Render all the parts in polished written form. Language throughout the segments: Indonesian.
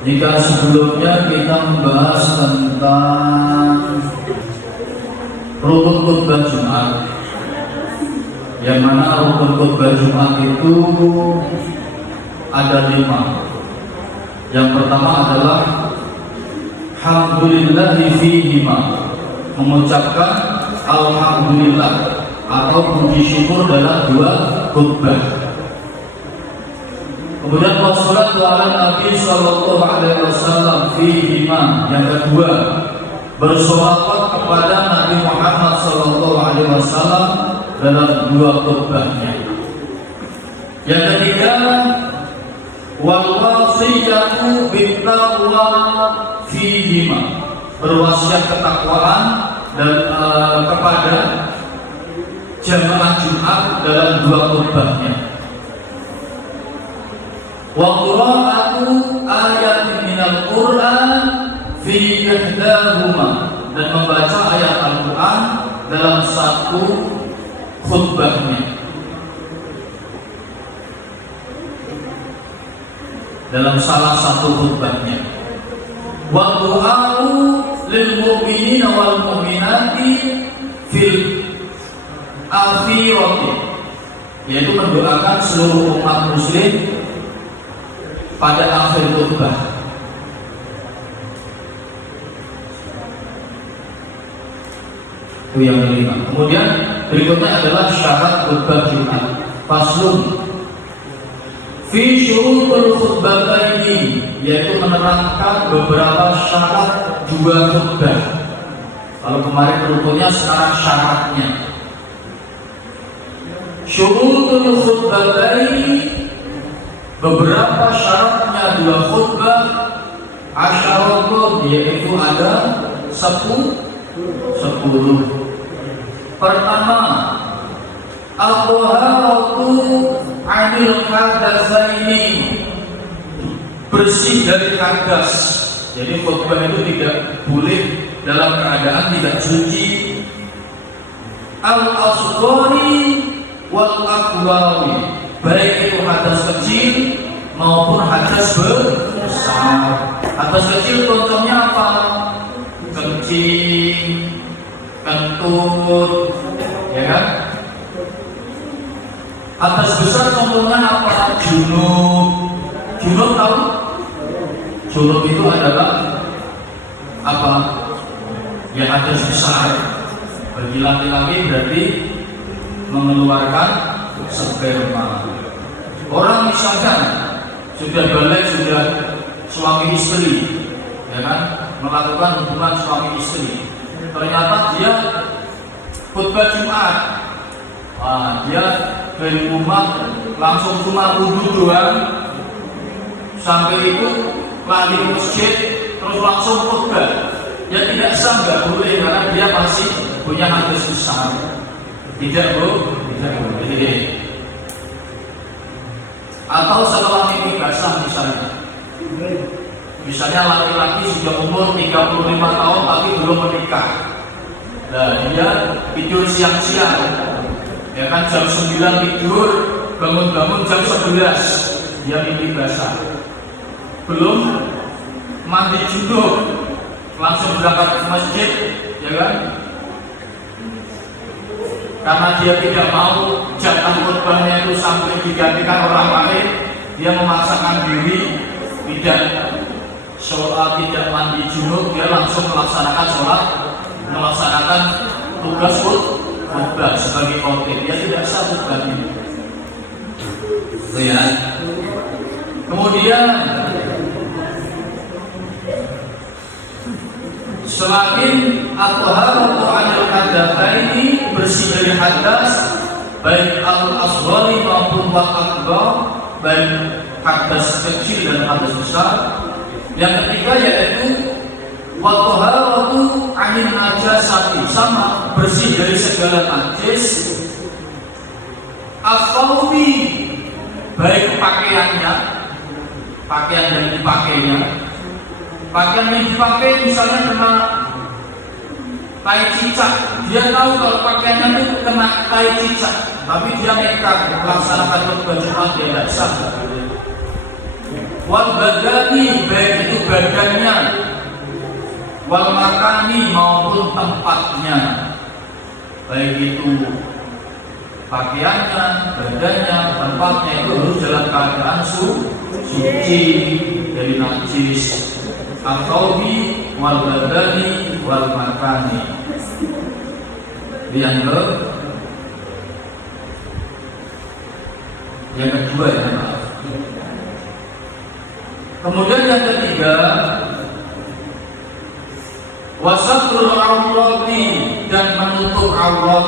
Jika sebelumnya kita membahas tentang rukun khutbah Jumat, yang mana rukun khutbah Jumat itu ada 5. Yang pertama adalah Alhamdulillahi fihima, mengucapkan Alhamdulillah atau puji syukur dalam 2 khutbah. Kemudian wassalatu ala Nabi sallallahu alaihi wasallam fihima, yang kedua bersolawat kepada Nabi Muhammad sallallahu alaihi wasallam dalam 2 khutbahnya. Yang ketiga wal wasiyatu bittaqwa fihima, berwasiat ketakwaan dan kepada jamaah Jumat dalam 2 khutbahnya. Wa qira'atu ayatin minal Qur'an fi ihdahuma, dan membaca ayat Al-Qur'an dalam 1 khutbahnya. Dalam salah 1 khutbahnya. Wa du'a'u lil mu'minina wal mu'minati fil akhirati, yaitu mendoakan seluruh umat muslim pada akhir khutbah. Itu yang kelima. Kemudian berikutnya adalah syarat khutbah Jumat. Faslun fi syurutul khutbataini, yaitu menerangkan beberapa syarat 2 khutbah. Kalau kemarin rukunnya, sekarang syaratnya. Syurutul khutbataini, beberapa syaratnya 2 khutbah. Asyaratun, yaitu ada 10. Pertama, at-taharatu 'anil hadatsaini, bersih dari hadas. Jadi khutbah itu tidak boleh dalam keadaan tidak suci. Al-asghari wal akbari, baik itu hadas kecil maupun hadas besar. Hadas kecil contohnya apa? Kencing, kentut, ya kan? Hadas besar contohnya apa? Junub. Junub tahu? Junub itu adalah apa? Ya hadas besar. Bagi laki-laki berarti mengeluarkan sperma. Orang misalkan sudah balik, sudah suami istri, ya kan, melakukan hubungan suami istri, ternyata dia khutbah Jumat, dia dari rumah langsung cuma wudhu doang, sampai itu lari ke masjid terus langsung khutbah. Ya tidak sah, nggak boleh, karena dia masih punya hadas besar. Tidak boleh. Atau setelah mimpi basah misalnya laki-laki sudah umur 35 tahun tapi belum menikah. Nah, dia tidur siang-siang, ya kan, jam 9 tidur, bangun-bangun jam 11 dia mimpi basah, belum mandi junub, langsung berangkat ke masjid, ya kan? Karena dia tidak mau jatah khutbahnya itu sampai digantikan orang lain, dia memaksakan diri tidak sholat, tidak mandi junub, dia langsung melaksanakan sholat, melaksanakan tugas khutbah sebagai khotib. Dia tidak sah khutbahnya. Lihat. Kemudian selain at-taharatu 'anil hadatsaini, bersih dari hadas baik al-asghari maupun al-akbar, baik hadas kecil dan hadas besar. Yang ketiga yaitu wa taharatu 'anil najasati, sama bersih dari segala najis. As-thawbi, baik pakaiannya, pakaian yang dipakainya. Pakaian yang dipakai misalnya kena tai cicak, dia tahu kalau pakaiannya itu kena tai cicak, tapi dia nekat melaksanakan khutbah Jumat, dia tidak sah. Wal badani, baik itu badannya, wal makani maupun tempatnya, baik itu pakaiannya, badannya, tempatnya itu harus dalam keadaan suci dari najis. Al-thawbi wal badani wal makani. Yang kedua ya, maaf. Kemudian yang ketiga, wasatrul aurati, dan menutup aurat.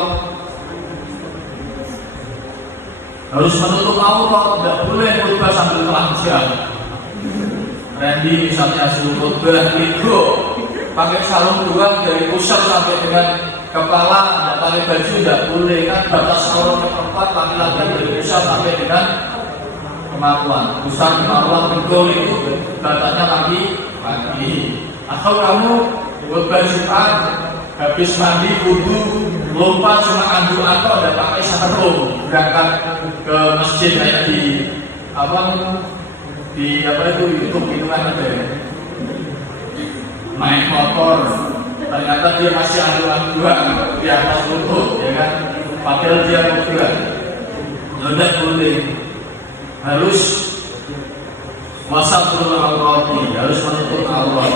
Harus menutup aurat, tidak boleh khutbah sambil telanjang. Randy misalnya suruh khutbah itu pakai sarung doang dari pusat sampai dengan kepala, tidak pakai baju tidak boleh, kan batas aurat keempat laki-laki dari pusat sampai dengan kemaluan. Pusat kemaluan kedua itu batasnya laki. Atau kamu khutbah Jumat habis mandi wudu lupa cuma anduk atau ada pakai sarung berangkat ke masjid kayak di itu YouTube itu kan ada ya, main motor ternyata dia masih anduk-andukan di atas lutut ya kan, padahal dia khutbah. Tidak boleh, harus wasatrul aurati, harus menutup aurat.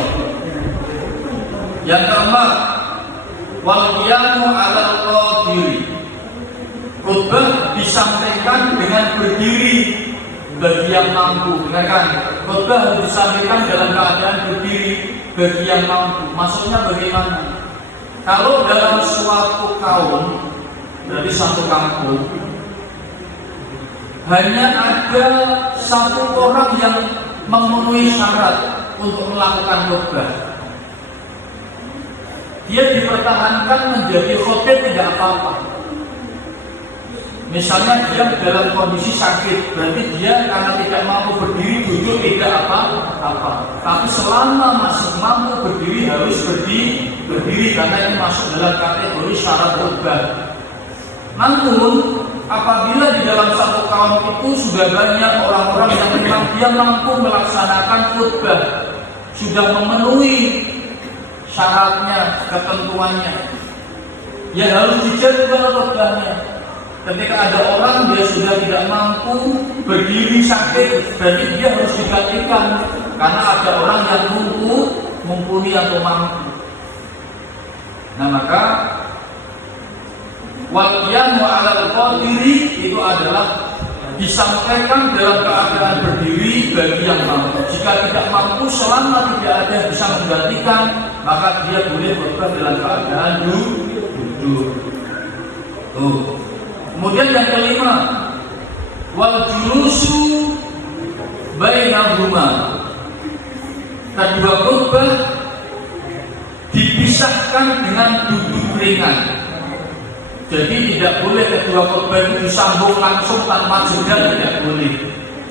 Yang keempat, wal qiyamu 'alal qadiri, khutbah disampaikan dengan berdiri bagi yang mampu. Dengarkan, khutbah harus disampaikan dalam keadaan berdiri bagi yang mampu. Maksudnya bagaimana? Kalau dalam suatu kaum, berarti satu kampung, hanya ada satu orang yang memenuhi syarat untuk melakukan khutbah, dia dipertahankan menjadi khotib tidak apa-apa. Misalnya dia dalam kondisi sakit, berarti dia karena tidak mampu berdiri, duduk tidak apa-apa. Tapi selama masih mampu berdiri harus berdiri karena ini masuk dalam kategori syarat khutbah. Namun apabila di dalam satu kaum itu sudah banyak orang-orang yang memang dia mampu melaksanakan khutbah, sudah memenuhi syaratnya, ketentuannya, ya harus dijadwal khutbahnya. Ketika ada orang dia sudah tidak mampu berdiri sakit, berarti dia harus digantikan karena ada orang yang mumpuni atau mampu. Nah maka wal qiyamu 'alal qadiri itu adalah disampaikan dalam keadaan berdiri bagi yang mampu. Jika tidak mampu, selama tidak ada yang bisa menggantikan, maka dia boleh khutbah dalam keadaan duduk. Kemudian yang kelima, wal julusu bainahuma, kedua khutbah dipisahkan dengan duduk ringan. Jadi tidak boleh kedua khutbah itu disambung langsung tanpa jeda, tidak boleh.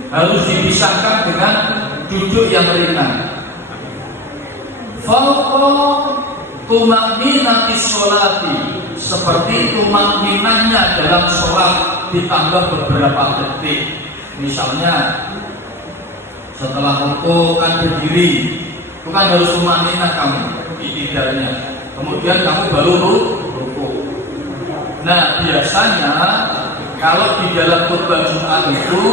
Harus dipisahkan dengan duduk yang ringan. Fauqa tumakninati sholati, seperti tumakninanya dalam sholat ditambah beberapa detik. Misalnya setelah rukuk kan berdiri, itu kan harus tumakninah kamu iktidalnya. Kemudian kamu baru rukuk. Nah biasanya kalau di dalam khutbah Jumat itu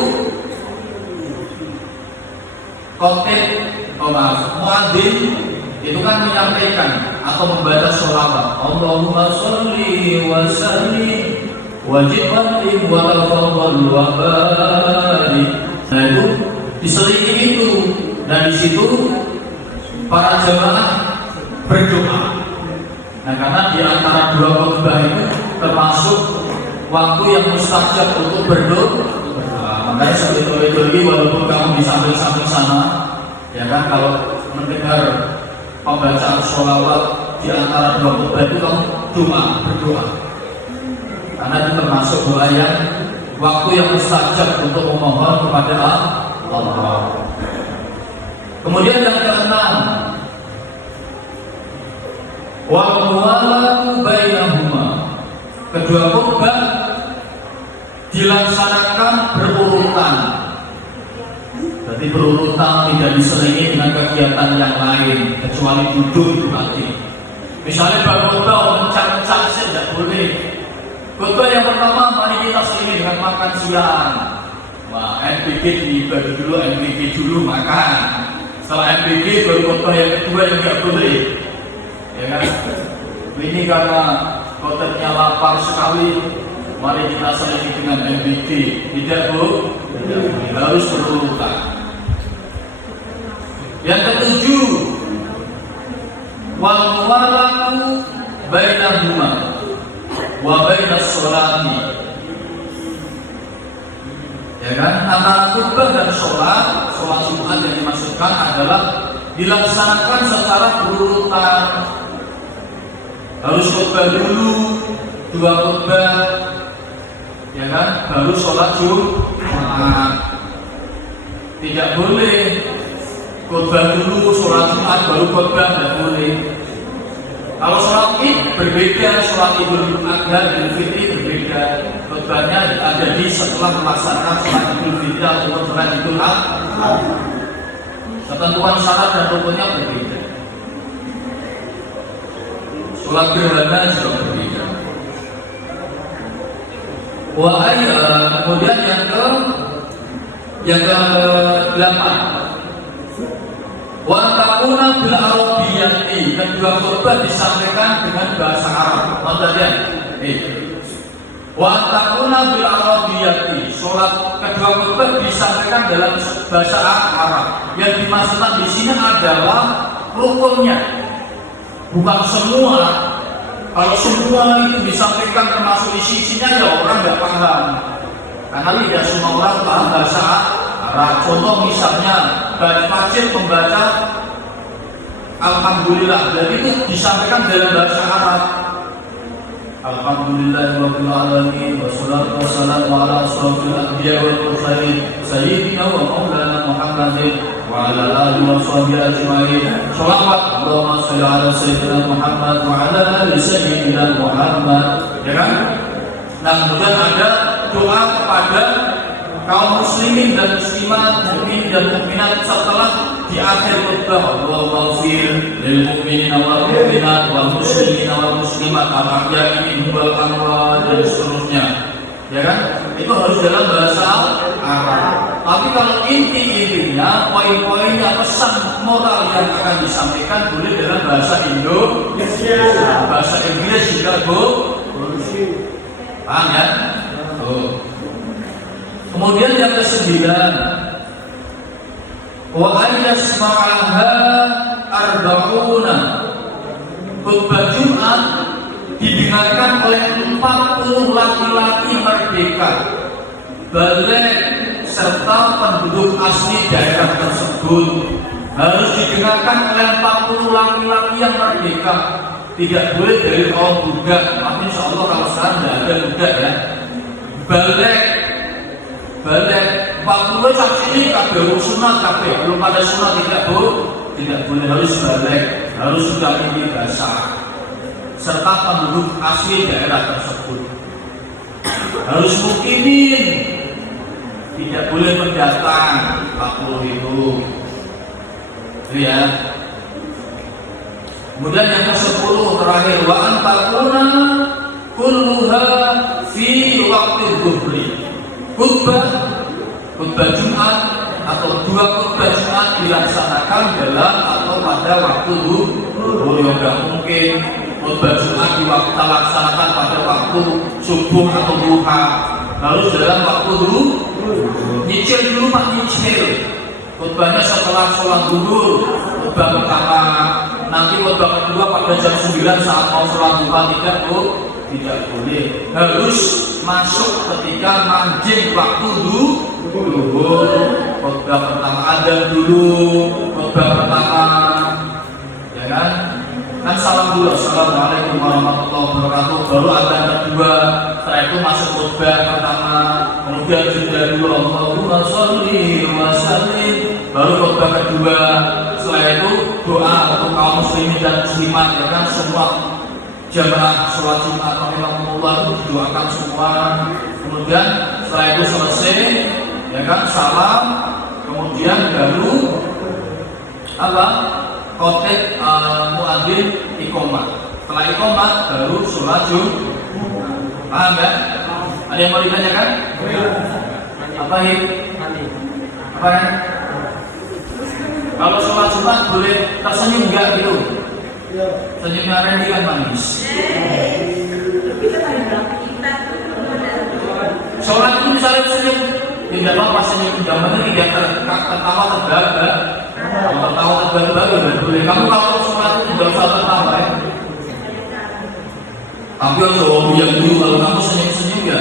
muadzin itu kan menyampaikan atau membaca sholawat, Allahumma sholli wa sallim wajibati wa tafadhal wa barik. Nah itu diselingi itu, dan di situ para jamaah berdoa. Nah karena di antara dua khutbah itu termasuk waktu yang mustajab untuk berdoa. Makanya seperti itu walaupun kamu di samping-samping sana, ya kan, kalau mendengar pembacaan sholawat di antara dua khutbah itu kamu berdoa, karena itu termasuk doa yang waktu yang mustajab untuk memohon kepada Allah. Kemudian yang keenam, wa muwalatu bainahuma, kedua khutbah dilaksanakan berurutan. Jadi berurutan, tidak diselingi dengan kegiatan yang lain kecuali duduk itu nanti. Misalnya khotbah mencak-mencak tidak boleh. Khotbah yang pertama mari kita selingi dengan makan siang. Wah, MPG dibagi dulu, MPG dulu makan. Setelah MPG baru khotbah yang kedua yang tidak boleh. Ya kan? Ini karena khotbahnya lapar sekali, mari kita selingi dengan MPG. Tidak bu, harus berurutan. Yang ketujuh, wal muwalatu bainahuma wa bainas sholati. Ya kan, antara khutbah dan sholat Jumat yang dimaksudkan adalah dilaksanakan secara berurutan. Harus khutbah dulu, 2 khutbah, ya kan, baru sholat Jumat. Tidak boleh khutbah dulu, sholat Jumat, baru khutbah, tidak boleh. Kalau sholat Id berbeda, sholat Idul Adha dan Idul Fitri berbeda. Khutbahnya ada di setelah melaksanakan sholat Idul Fitri atau sholat Idul Adha. Ketentuan syarat dan rukunnya berbeda. Sholat gerhana juga berbeda. Kemudian yang ke-8. Wa takuna bil arabiyyati, kedua khutbah disampaikan dengan bahasa Arab. Maksudnya, wa takuna bil arabiyyati, salat kedua khutbah disampaikan dalam bahasa Arab. Yang dimaksudkan di sini adalah rukunnya, bukan semua. Kalau semua itu disampaikan termasuk isi-isinya ya orang nggak paham. Karena tidak semua orang paham bahasa Arab. Contoh misalnya wajib membaca Alhamdulillah, jadi itu disampaikan dalam bahasa Arab. Alhamdulillahirabbil alamin wassalatu wassalamu ala asyrofil anbiya'i wal mursalin sayyidina wa maulana Muhammadin wa ala alihi wa sahbihi ajma'in. Shalawat Allahumma shalli ala sayyidina Muhammad wa ala ali sayyidina Muhammad. Ya kan? Nah, kemudian ada doa kepada kaum muslimin dan muslimat, mukmin dan mukminat setelah di akhir khutbah. Allahumma ighfir lil mu'minina wal mu'minat wal muslimina wal muslimat al ahya'i wal amwat dan seterusnya. Ya kan? Itu harus dalam bahasa Arab. Tapi kalau intinya, poin-poinnya, pesan moral yang akan disampaikan boleh dalam bahasa Indonesia. Bahasa Inggris juga boleh. Paham ya? Kemudian yang ke-9, wa ayyasma'aha arba'una, khutbah Jumat didengarkan oleh 40 laki-laki merdeka, balik serta penduduk asli daerah tersebut. Harus didengarkan oleh 40 laki-laki yang merdeka. Tidak boleh dari kaum budak. Tapi insya Allah kalau sekarang tidak ada budak ya. Balik 40 saksi ini kabeh sunat kabeh, belum pada sunat tidak boleh, harus balik, harus sudah ini dasar, serta penduduk asli daerah tersebut harus mukimin, tidak boleh pendatang. 40 itu ya. Kemudian yang ke-10 terakhir, wa antakuna kulluha fi waqti dhuhri, khutbah Jumat atau 2 khutbah Jumat dilaksanakan dalam atau pada waktu zuhur. Yang mungkin khutbah Jumat dilaksanakan pada waktu subuh atau duha, harus dalam waktu zuhur. Nyicil dulu Pak, nyicil khutbahnya setelah sholat zuhur, khutbah pertama, nanti khutbah kedua pada jam 9 saat mau sholat duha. Tidak boleh, harus masuk ketika manjing waktu zuhur. Khutbah pertama ada dulu, khutbah pertama, ya kan? Kan salam dulu, assalamualaikum warahmatullahi wabarakatuh. Baru ada kedua, setelah itu masuk khutbah pertama, kemudian juga dulu Allahumma sholli wa sallim, baru khutbah kedua. Setelah itu doa untuk kaum muslimin dan muslimat, ya kan, semua jamaah sholat Jumat rahimahumullah itu didoakan semua. Kemudian setelah itu selesai, ya kan, salam, kemudian baru apa? Khotib muadzin iqomah. Setelah iqomah baru sholat Jumat. Paham ya? Ada yang mau ditanyakan? Apa ini? Apa ya? Kalau sholat Jumat boleh tersenyum enggak gitu? Senyumnya Randy kan manis. Sholat itu misalnya senyum, tidak apa senyum zaman ini tidak tertawa terbahak, tertawa terbahak boleh. Kamu kalau sholat itu tidak usah tertawa ya. Tapi kalau yang dulu kalau kamu senyum ya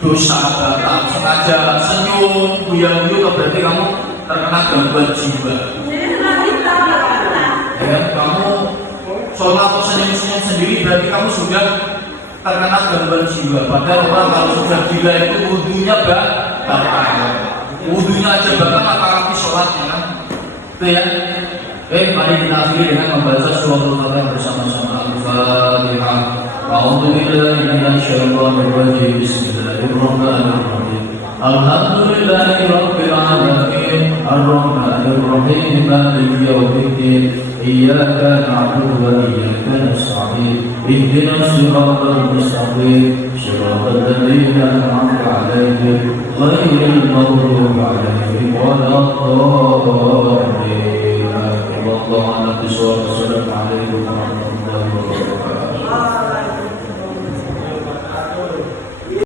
dosa, tak sengaja senyum, yang dulu berarti kamu terkena gangguan jiwa. Ya, kamu sholat atau senyum-senyum sendiri berarti kamu sudah terkena gangguan jiwa. Padahal orang kalau sudah gila itu wudhunya batal. Wudhunya aja batal apalagi sholatnya kan? Itu ya. Mari kita akhiri dengan membaca surah Al-Fatihah bersama-sama. Al-Fatihah. A'udzubillahi minasyaitonir rajim. Bismillahirrahmanirrahim. Alhamdulillahi rabbil alamin. Ar-Rahmanir Rahim. Maliki yaumiddin. Iyyaka na'budu wa iyyaka nasta'in. Ihdinas siratal mustaqim. Siratal ladzina an'amta 'alaihim ghairil maghdubi 'alaihim waladdallin. Wallahu a'lam bishawab.